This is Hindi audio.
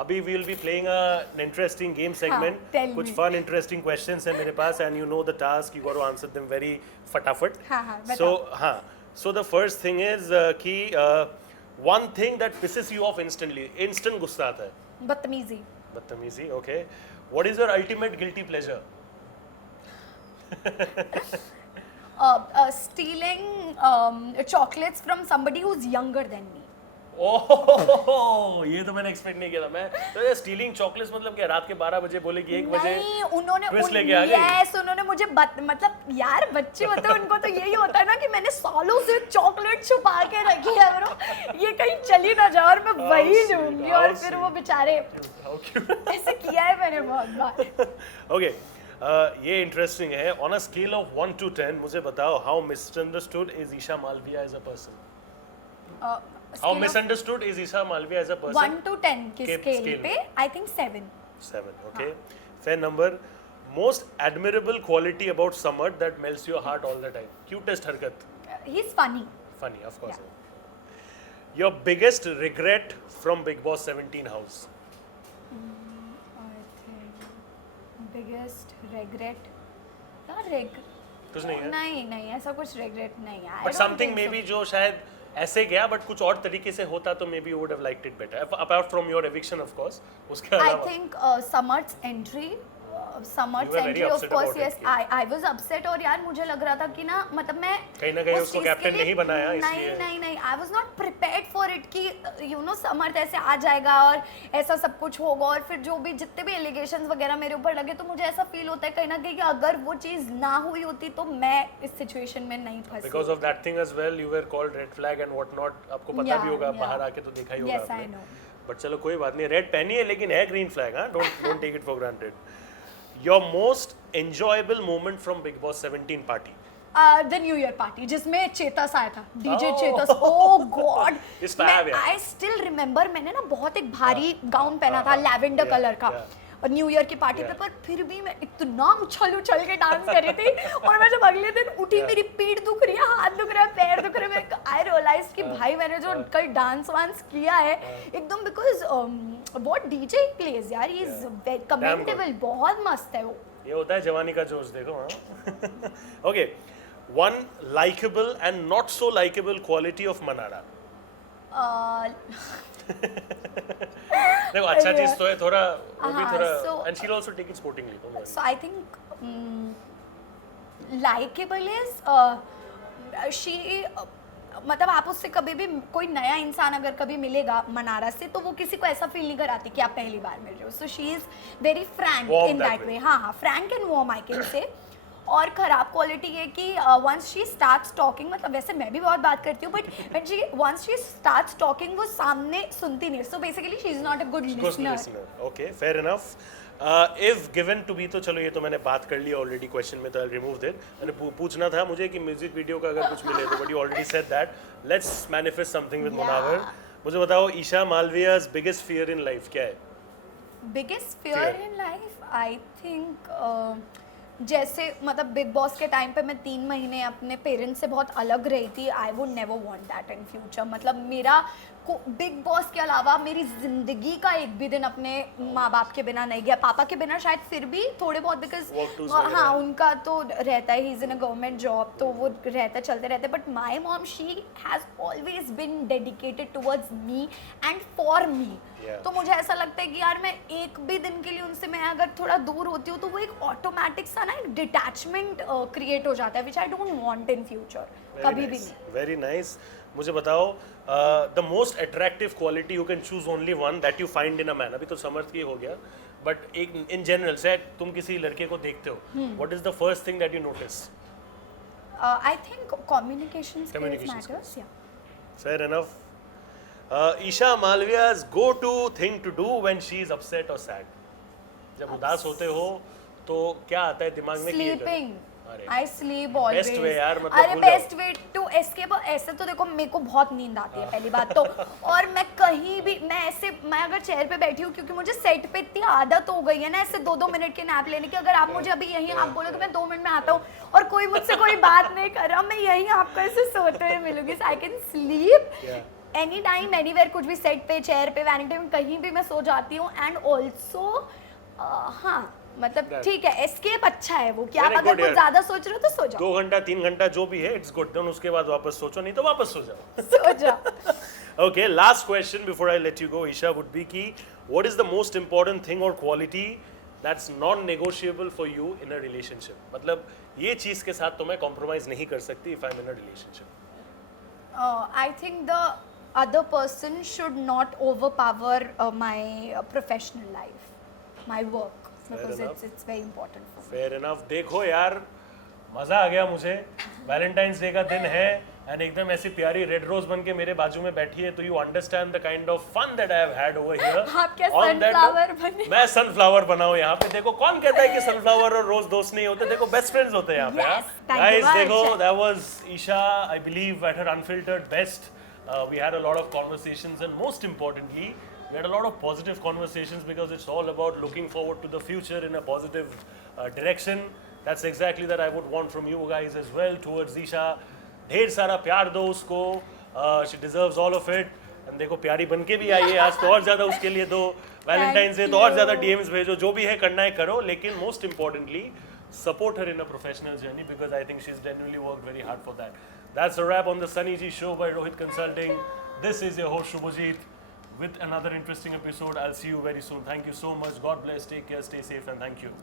अभी we will be playing an interesting game segment. tell कुछ me. fun interesting questions हैं मेरे पास and you know the task. You got to answer them very फटाफट. हाँ, So बताओ. So the first thing is कि one thing that pisses you off instantly. Instant गुस्सा आता है. बदतमीजी. बदतमीजी. Okay. What is your ultimate guilty pleasure? Stealing chocolates from somebody who's younger than me. ओह ये तो मैंने एक्सपेक्ट नहीं किया था मैं तो स्टीलिंग चॉकलेट्स मतलब क्या रात के 12 बजे बोले कि 1 बजे नहीं उन्होंने twist लेके आ गई? यस उन्होंने मुझे मतलब यार बच्चे होते हैं उनको तो यही होता है ना कि मैंने सालों से चॉकलेट छुपा के रखी है ब्रो ये कहीं चली ना जाए और मैं वही sweet, लूंगी how और फिर वो sweet. बेचारे How cute. ऐसे किया है मैंने बहुत बार. ओके ये इंटरेस्टिंग है on a scale of 1 to 10 मुझे बताओ how misunderstood is Isha Malviya as a person how misunderstood is Isha Malviya as a person 1 to 10 की के स्केल scale पे I think 7. 7 okay fair number most admirable quality about Samar that melts your heart all the time cutest हरकत he is funny. funny of course your biggest regret from Big Boss 17 house I think biggest regret कुछ नहीं है नहीं ऐसा कुछ रिग्रेट नहीं है. बट समथिंग मे बी जो शायद ऐसे गया बट कुछ और तरीके से होता तो may be would have liked it better apart from your eviction of course उसके I अलावा think Samarth's entry, You were very of upset course, about yes. it, I was upset और यार मुझे लग रहा था कि ना मतलब मैं कहीं ना कहीं उस उसको चीज़ के कैप्टन लिए- नहीं बनाया इसलिए नहीं I was not prepared for it कि you know समर्थ ऐसे आ जाएगा और ऐसा सब कुछ होगा और फिर जो भी जितने भी एलिगेशंस वगैरह मेरे ऊपर लगे तो मुझे ऐसा फील होता है कहीं ना कहीं कि अगर वो चीज़ ना हुई होती तो मैं इस सिचुएशन में नहीं फंसी. Because of that thing as well you were called red flag and what not आपको पता Yeah, भी होगा yeah. बाहर आके तो देखा ही होगा Yes, I आपने know. बट चलो कोई बात नहीं रेड पहनी है लेकिन है ग्रीन फ्लैग हां don't take it for granted your most enjoyable moment from Bigg Boss 17 party the new year party जिसमें चेतस आया था DJ Oh. Chetas oh god इस पे आया हुआ है। आई स्टिल रिमेम्बर मैंने ना बहुत एक भारी गाउन पहना था हाँ, लैवेंडर yeah, कलर का yeah. और न्यू ईयर की पार्टी पे Yeah. पर फिर भी मैं इतना उछल के डांस कर रही थी और मैं जब अगले दिन उठी Yeah. मेरी पीठ दुख रही है हाथ दुख रहा है पैर दुख रहे हैं आई रियलाइज कि भाई मैंने जो कल डांस वांस किया है एकदम बिकॉज व्हाट डीजे प्लेज यार ही इज कमेंटेबल बहुत मस्त है वो. ये होता है जवानी का जोश देखो हाँ okay one likeable and not so likeable quality of Mannara देखो अच्छा चीज तो है थोड़ा वो भी हाँ, थोड़ा so- and she will also take it sportingly So I think likable is she मतलब आप उससे कभी भी कोई नया इंसान अगर कभी मिलेगा मनारा से तो वो किसी को ऐसा फील नहीं कराती कि आप पहली बार मिल रहे हो. So she is very Frank Warm in that that way. वे. हाँ Frank and warm I can say. और खराब क्वालिटी ये कि वंस शी स्टार्ट्स टॉकिंग मतलब वैसे मैं भी बहुत बात करती हूँ but when she once she starts talking वो सामने सुनती नहीं. So basically she is not a good listener. Okay fair enough if given to be तो चलो ये तो मैंने बात कर ली ऑलरेडी क्वेश्चन में तो आई रिमूव दैट मैंने पूछना था मुझे कि म्यूजिक वीडियो का अगर कुछ मिले तो but you already said that let's manifest something with Munawar. मुझे बताओ Esha Malviya's biggest fear in life क्या है? Biggest fear in life I think जैसे मतलब बिग बॉस के टाइम पे मैं 3 महीने अपने पेरेंट्स से बहुत अलग रही थी. I would never want that in future. मतलब मेरा बिग बॉस के अलावा मेरी जिंदगी का एक भी दिन अपने माँ बाप के बिना नहीं गया. पापा के बिना शायद फिर भी थोड़े बहुत Work tools बिकॉज वगैरह. हाँ उनका तो रहता है he is in a government job तो वो रहता चलते रहते. But my mom she has always been dedicated towards me and for me. Yeah. तो मुझे ऐसा लगता है कि यार मैं एक भी दिन के लिए उनसे मैं अगर थोड़ा दूर होती हूँ तो वो एक ऑटोमेटिक सा ना एक डिटैचमेंट क्रिएट हो जाता है which I don't want in future. कभी भी नहीं. Very nice. मुझे बताओ the most attractive quality you can choose only one that you find in a man. अभी तो समर्थ की हो गया बट एक इन जनरल से तुम किसी लड़के को देखते हो what is the first thing that you notice? I think communication skills Communication matters. या Fair enough. Isha Malviya's go-to thing to do when she is upset or sad. जब उदास होते हो तो क्या आता है दिमाग में? कि ये करो? स्लीपिंग. अरे, I sleep always. Best way यार, मतलब अरे भूल जाओ। Best way to escape. ऐसे तो देखो मेरे को बहुत नींद आती है पहली बात तो और मैं कहीं भी मैं अगर चेयर पे बैठी हूँ क्योंकि मुझे सेट पे इतनी आदत हो गई है ना ऐसे 2-2 मिनट के नैप लेने की. अगर आप मुझे अभी यहीं आप बोलो तो मैं 2 मिनट में आता हूँ और कोई मुझसे कोई बात नहीं कर रहा मैं यहीं आपको ऐसे सोते हुए मिलूंगी. So I can sleep any time anywhere, कुछ भी सेट पे, चेयर पे, वैनिटी में, कहीं भी मैं सो जाती हूँ. एंड ऑल्सो हाँ मतलब ठीक है, एस्केप अच्छा है वो, कि आप Very अगर good, कुछ यार. ज्यादा सोच रहे हो तो सो जाओ. 2 घंटा 3 घंटा जो भी है इट्स गुड, देन उसके बाद वापस सोचो, नहीं तो वापस सो जाओ. सो जाओ. Okay, last question before I let you go, Isha, would be ki, what is the most important thing or quality that's non-negotiable for you in a relationship? मतलब ये चीज के साथ तो मैं compromise नहीं कर सकती if I'm in a relationship. I think the other person should not overpower my professional life, my work, because enough. it's very important for me. Fair enough. देखो यार, मजा आ गया मुझे. वैलेंटाइंस डे का दिन है एंड एकदम ऐसी प्यारी रेड रोज बन के मेरे बाजू में बैठी है, तो you understand the kind of fun that I have had over here. आप क्या sunflower बने? मैं सनफ्लावर बना हूं यहाँ पे. देखो कौन कहता है कि सनफ्लावर और रोज दोस्त नहीं होते, देखो बेस्ट फ्रेंड्स होते हैं यहाँ पे. Yes, thank you guys much. देखो, that was Isha, I believe at her unfiltered best. We had a lot of conversations and most importantly we had a lot of positive conversations, because it's all about looking forward to the future in a positive direction. That's exactly that I would want from you guys as well towards Isha. ढेर सारा प्यार दो उसको. She deserves all of it. And देखो प्यारी बन के भी आई है आज, तो और ज़्यादा उसके लिए दो. वैलेंटाइंस डे तो और ज़्यादा DMs भेजो, जो भी है करना है करो, लेकिन most importantly support her in a professional journey, because I think she's genuinely worked very hard for that. That's a wrap on the Sunny G Show by Rohit Consulting. This is your host Shubhajit with another interesting episode. I'll see you very soon. Thank you so much. God bless. Take care. Stay safe, and thank you.